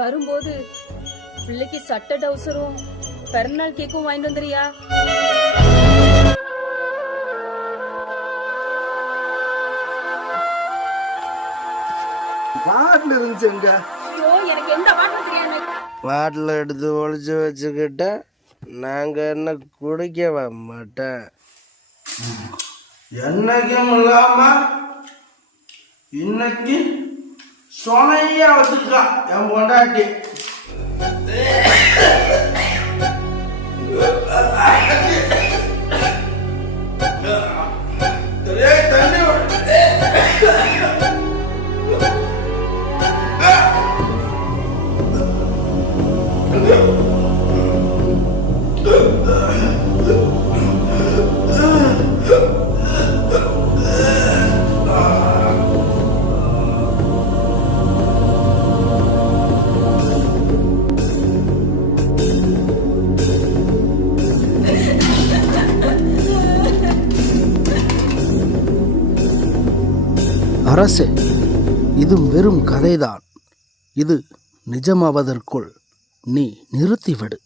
வரும்போது பிள்ளைக்கு சட்டை டவுசரும் பிறநாள் கேக்கும் வாங்கிட்டு வந்துறியா பாட்டில் இருந்துச்சு எங்க? ஐயோ எனக்கு எந்த வாட்டும் தெரியாது பாட்டில் எடுத்து ஒளிச்சு வச்சுக்கிட்ட நாங்கள் என்ன குடிக்க மாட்டேன் என்னைக்கும் இல்லாம இன்னைக்கு சொனையா வச்சிருக்கா. என் பொண்டாட்டி. டேய், அரசே இது வெறும் கதைதான். இது நிஜமாவதற்குள் நீ நிறுத்திவிடு.